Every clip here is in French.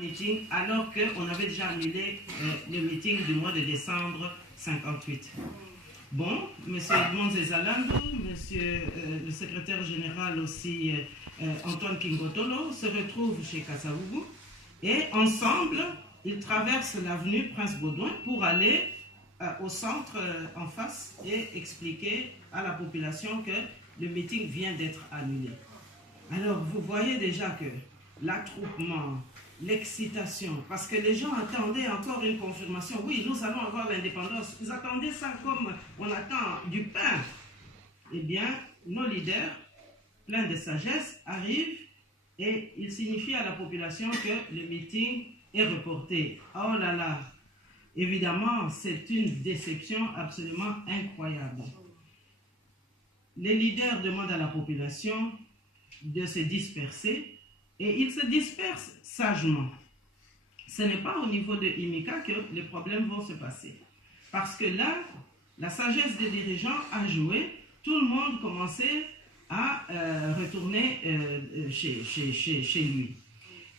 meeting alors qu'on avait déjà annulé le meeting du mois de décembre 58. Bon, M. Edmond Zezalando, monsieur le secrétaire général aussi, Antoine Kingotolo, se retrouvent chez Kasavubu et ensemble, ils traversent l'avenue Prince-Baudouin pour aller au centre en face et expliquer à la population que le meeting vient d'être annulé. Alors, vous voyez déjà que l'attroupement, l'excitation, parce que les gens attendaient encore une confirmation. Oui, nous allons avoir l'indépendance. Ils attendaient ça comme on attend du pain. Eh bien, nos leaders, pleins de sagesse, arrivent et ils signifient à la population que le meeting est reporté. Oh là là! Évidemment, c'est une déception absolument incroyable. Les leaders demandent à la population de se disperser et ils se dispersent sagement. Ce n'est pas au niveau de Imika que les problèmes vont se passer. Parce que là, la sagesse des dirigeants a joué, tout le monde commençait à retourner chez lui.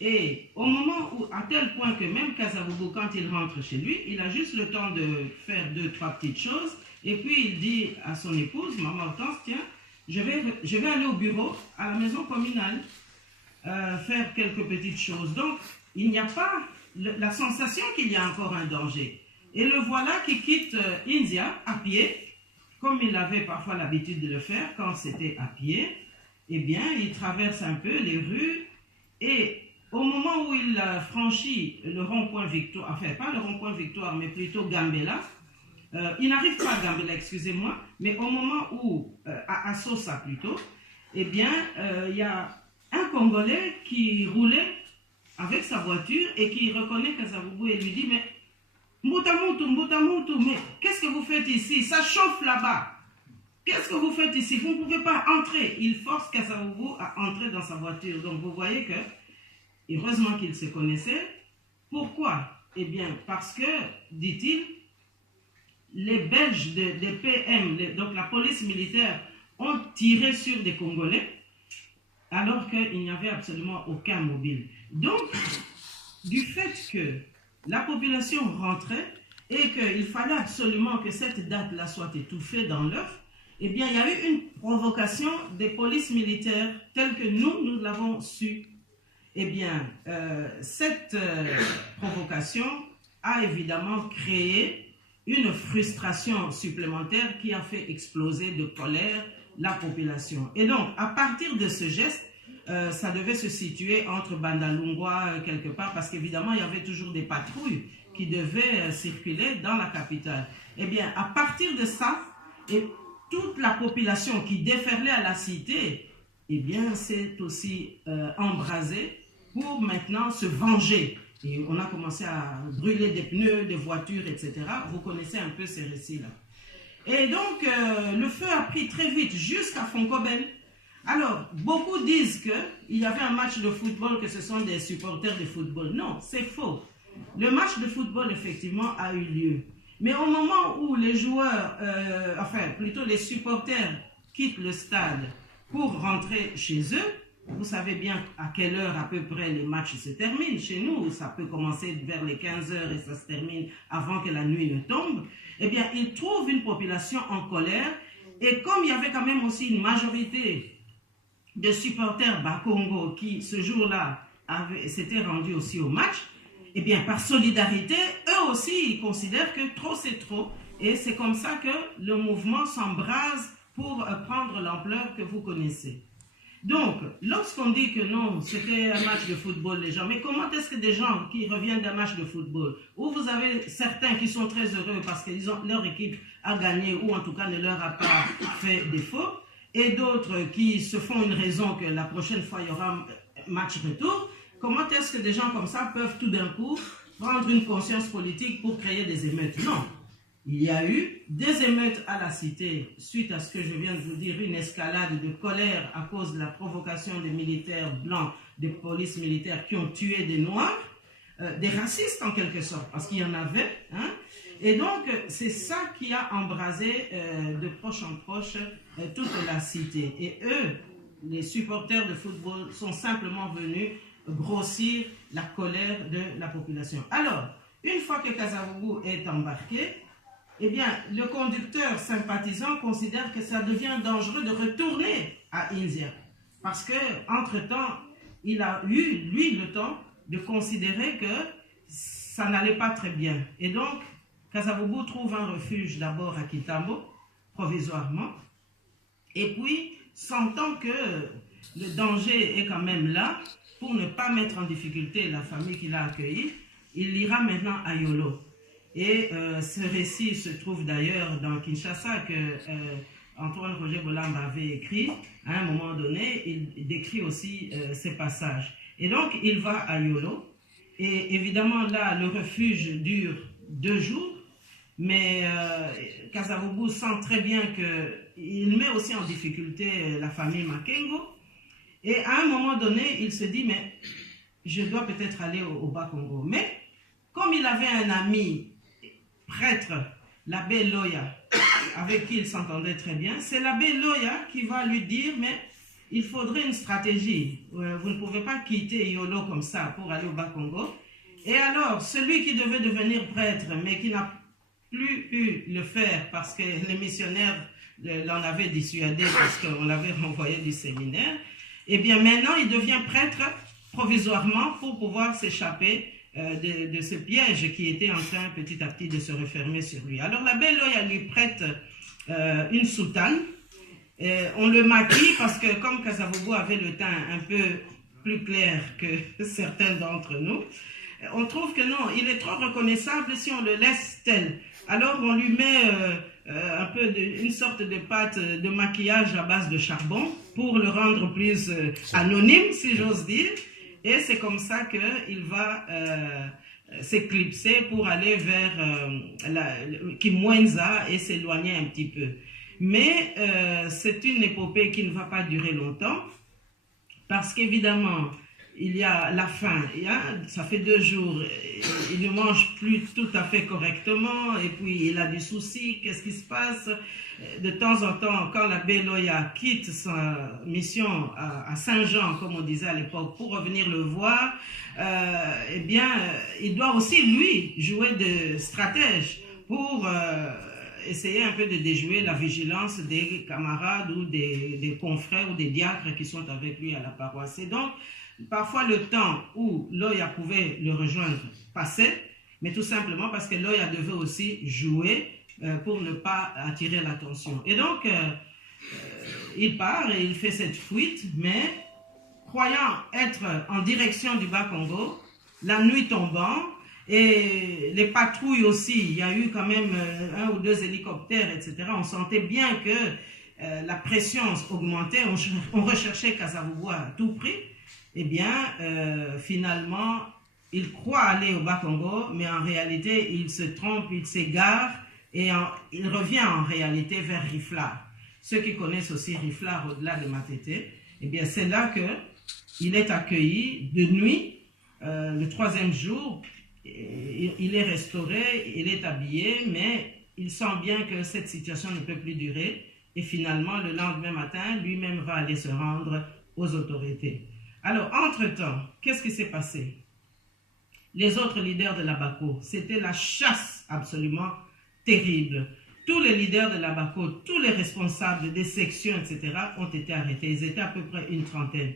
Et au moment où, à tel point que même Kasavubu, quand il rentre chez lui, il a juste le temps de faire 2-3 petites choses, et puis il dit à son épouse, Maman Hortense, tiens, je vais aller au bureau, à la maison communale, faire quelques petites choses. Donc, il n'y a pas la sensation qu'il y a encore un danger. Et le voilà qui quitte India à pied, comme il avait parfois l'habitude de le faire quand c'était à pied. Eh bien, il traverse un peu les rues et au moment où il franchit le rond-point Victoire, enfin pas le rond-point Victoire, mais plutôt Gambela, il n'arrive pas à Gambela, excusez-moi, mais au moment où, à Sosa plutôt, eh bien, il y a un Congolais qui roulait avec sa voiture et qui reconnaît Kasavubu et lui dit, mais Mbutamutu, mais qu'est-ce que vous faites ici? Ça chauffe là-bas. Qu'est-ce que vous faites ici? Vous ne pouvez pas entrer. Il force Kasavubu à entrer dans sa voiture. Donc vous voyez que, heureusement qu'ils se connaissaient. Pourquoi? Eh bien, parce que, dit-il, les Belges des PM, donc la police militaire, ont tiré sur des Congolais, alors qu'il n'y avait absolument aucun mobile. Donc, du fait que la population rentrait et qu'il fallait absolument que cette date-là soit étouffée dans l'œuf, eh bien, il y a eu une provocation des polices militaires telle que nous l'avons su. Eh bien, cette provocation a évidemment créé une frustration supplémentaire qui a fait exploser de colère la population. Et donc, à partir de ce geste, ça devait se situer entre Bandalungwa quelque part, parce qu'évidemment, il y avait toujours des patrouilles qui devaient circuler dans la capitale. Eh bien, à partir de ça, et toute la population qui déferlait à la cité, eh bien, s'est aussi embrasée pour maintenant se venger. Et on a commencé à brûler des pneus, des voitures, etc. Vous connaissez un peu ces récits-là. Et donc, le feu a pris très vite jusqu'à Fonkobel. Alors, beaucoup disent qu'il y avait un match de football, que ce sont des supporters de football. Non, c'est faux. Le match de football, effectivement, a eu lieu. Mais au moment où les joueurs, enfin, plutôt les supporters quittent le stade pour rentrer chez eux, vous savez bien à quelle heure à peu près les matchs se terminent. Chez nous, ça peut commencer vers les 15 heures et ça se termine avant que la nuit ne tombe. Eh bien, ils trouvent une population en colère. Et comme il y avait quand même aussi une majorité de supporters Bakongo qui, ce jour-là, s'étaient rendus aussi au match, eh bien, par solidarité, eux aussi, ils considèrent que trop, c'est trop. Et c'est comme ça que le mouvement s'embrase pour prendre l'ampleur que vous connaissez. Donc, lorsqu'on dit que non, c'était un match de football, les gens, mais comment est-ce que des gens qui reviennent d'un match de football, où vous avez certains qui sont très heureux parce que leur équipe a gagné ou en tout cas ne leur a pas fait défaut, et d'autres qui se font une raison que la prochaine fois il y aura un match retour, comment est-ce que des gens comme ça peuvent tout d'un coup prendre une conscience politique pour créer des émeutes? Non. Il y a eu des émeutes à la cité suite à ce que je viens de vous dire, une escalade de colère à cause de la provocation des militaires blancs, des polices militaires qui ont tué des Noirs, des racistes en quelque sorte, parce qu'il y en avait. Hein? Et donc, c'est ça qui a embrasé de proche en proche toute la cité. Et eux, les supporters de football, sont simplement venus grossir la colère de la population. Alors, une fois que Kasavubu est embarqué, eh bien, le conducteur sympathisant considère que ça devient dangereux de retourner à India. Parce qu'entre-temps, il a eu, lui, le temps de considérer que ça n'allait pas très bien. Et donc, Kasavubu trouve un refuge d'abord à Kitambo, provisoirement. Et puis, sentant que le danger est quand même là, pour ne pas mettre en difficulté la famille qu'il a accueillie, il ira maintenant à Yolo. Et ce récit se trouve d'ailleurs dans Kinshasa que Antoine Roger Bolamba avait écrit. À un moment donné, il décrit aussi ces passages. Et donc, il va à Yolo. Et évidemment, là, le refuge dure 2 jours. Mais Kasavubu sent très bien qu'il met aussi en difficulté la famille Makengo. Et à un moment donné, il se dit, mais je dois peut-être aller au Bas-Congo. Mais comme il avait un ami prêtre, l'abbé Loya, avec qui il s'entendait très bien, c'est l'abbé Loya qui va lui dire, mais il faudrait une stratégie. Vous ne pouvez pas quitter Yolo comme ça pour aller au Bas-Congo. Et alors, celui qui devait devenir prêtre, mais qui n'a plus pu le faire parce que les missionnaires l'en avaient dissuadé parce qu'on l'avait renvoyé du séminaire, eh bien maintenant il devient prêtre provisoirement pour pouvoir s'échapper de ce piège qui était en train petit à petit de se refermer sur lui. Alors l'abbé Loya lui prête une soutane. On le maquille parce que comme Kasavubu avait le teint un peu plus clair que certains d'entre nous, on trouve que non, il est trop reconnaissable si on le laisse tel. Alors on lui met un peu une sorte de pâte de maquillage à base de charbon pour le rendre plus anonyme, si j'ose dire. Et c'est comme ça qu'il va s'éclipser pour aller vers Kimwenza et s'éloigner un petit peu. Mais c'est une épopée qui ne va pas durer longtemps parce qu'évidemment, il y a la faim, ça fait 2 jours, il ne mange plus tout à fait correctement, et puis il a du souci, qu'est-ce qui se passe? De temps en temps, quand l'abbé Loya quitte sa mission à Saint-Jean, comme on disait à l'époque, pour revenir le voir, eh bien, il doit aussi, lui, jouer de stratège pour essayer un peu de déjouer la vigilance des camarades ou des confrères ou des diacres qui sont avec lui à la paroisse. Et donc, parfois le temps où Loya pouvait le rejoindre passait, mais tout simplement parce que Loya devait aussi jouer pour ne pas attirer l'attention. Et donc, il part et il fait cette fuite, mais croyant être en direction du Bas-Congo, la nuit tombant, et les patrouilles aussi, il y a eu quand même 1 ou 2 hélicoptères, etc. On sentait bien que la pression augmentait, on recherchait Kasavubu à tout prix. Eh bien, finalement, il croit aller au Bas-Congo, mais en réalité, il se trompe, il s'égare, et il revient en réalité vers Riflar. Ceux qui connaissent aussi Riflar au-delà de Matete, eh bien, c'est là qu'il est accueilli de nuit, le 3e jour, il est restauré, il est habillé, mais il sent bien que cette situation ne peut plus durer, et finalement, le lendemain matin, lui-même va aller se rendre aux autorités. Alors, entre-temps, qu'est-ce qui s'est passé? Les autres leaders de l'Abaco, c'était la chasse absolument terrible. Tous les leaders de l'Abaco, tous les responsables des sections, etc., ont été arrêtés. Ils étaient à peu près une trentaine.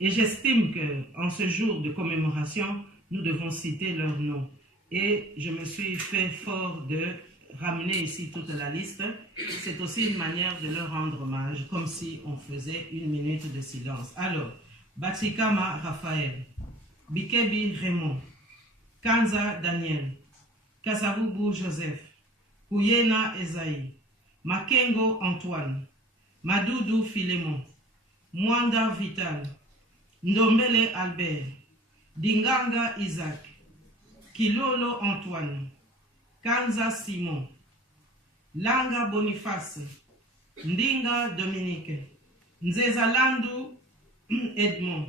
Et j'estime qu'en ce jour de commémoration, nous devons citer leurs noms. Et je me suis fait fort de ramener ici toute la liste. C'est aussi une manière de leur rendre hommage, comme si on faisait 1 minute de silence. Alors, Batsikama Raphaël, Bikebi Raymond, Kanza Daniel, Kasavubu Joseph, Kuyena Esaïe, Makengo Antoine, Madoudou Philémon, Mwanda Vital, Ndombele Albert, Dinganga Isaac, Kilolo Antoine, Kanza Simon, Langa Boniface, Ndinga Dominique, Nzeza Landu Edmond,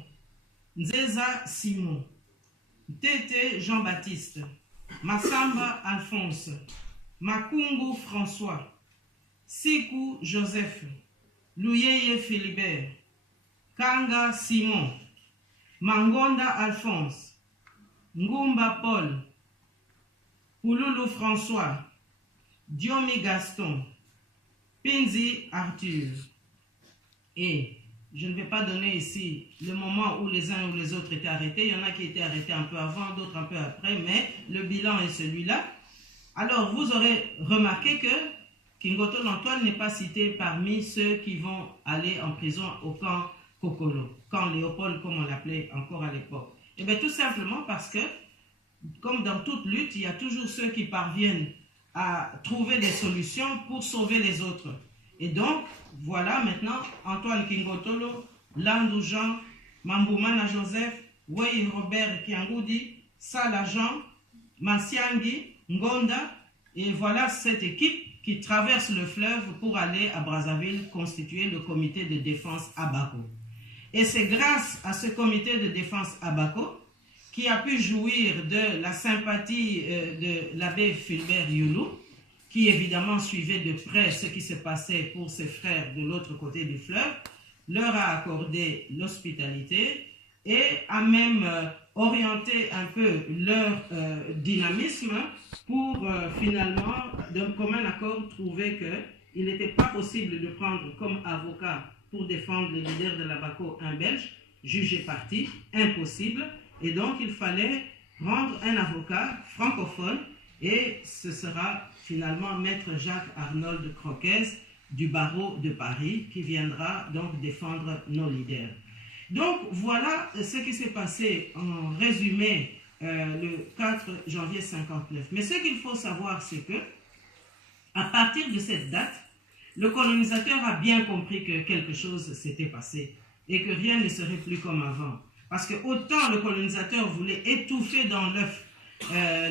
Nzeza Simon, Tete Jean-Baptiste, Massamba Alphonse, Makungu François, Sikou Joseph, Louyeye Philibert, Kanga Simon, Mangonda Alphonse, Ngumba Paul, Pouloulou François, Diomi Gaston, Pinzi Arthur. Et je ne vais pas donner ici le moment où les uns ou les autres étaient arrêtés. Il y en a qui étaient arrêtés un peu avant, d'autres un peu après, mais le bilan est celui-là. Alors, vous aurez remarqué que Kingoto Antoine n'est pas cité parmi ceux qui vont aller en prison au camp Kokolo, camp Léopold comme on l'appelait encore à l'époque. Et bien tout simplement parce que, comme dans toute lutte, il y a toujours ceux qui parviennent à trouver des solutions pour sauver les autres. Et donc, voilà maintenant Antoine Kingotolo, Landou Jean, Mamboumana Joseph, Wei Robert Kiangoudi, Sala Jean, Mansiangi, Ngonda, et voilà cette équipe qui traverse le fleuve pour aller à Brazzaville constituer le comité de défense Abaco. Et c'est grâce à ce comité de défense Abaco qui a pu jouir de la sympathie de l'abbé Fulbert Youlou, qui évidemment suivait de près ce qui se passait pour ses frères de l'autre côté du fleuve, leur a accordé l'hospitalité et a même orienté un peu leur dynamisme pour finalement, d'un commun accord, trouver qu'il n'était pas possible de prendre comme avocat pour défendre le leader de l'Abaco un Belge, jugé parti, impossible, et donc il fallait prendre un avocat francophone, et ce sera finalement Maître Jacques Arnold Croquez du barreau de Paris qui viendra donc défendre nos leaders. Donc voilà ce qui s'est passé en résumé le 4 janvier 59. Mais ce qu'il faut savoir, c'est que à partir de cette date, le colonisateur a bien compris que quelque chose s'était passé et que rien ne serait plus comme avant. Parce que autant le colonisateur voulait étouffer dans l'œuf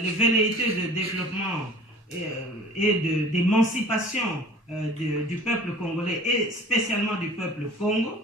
les velléités de développement et d'émancipation du peuple congolais et spécialement du peuple Congo,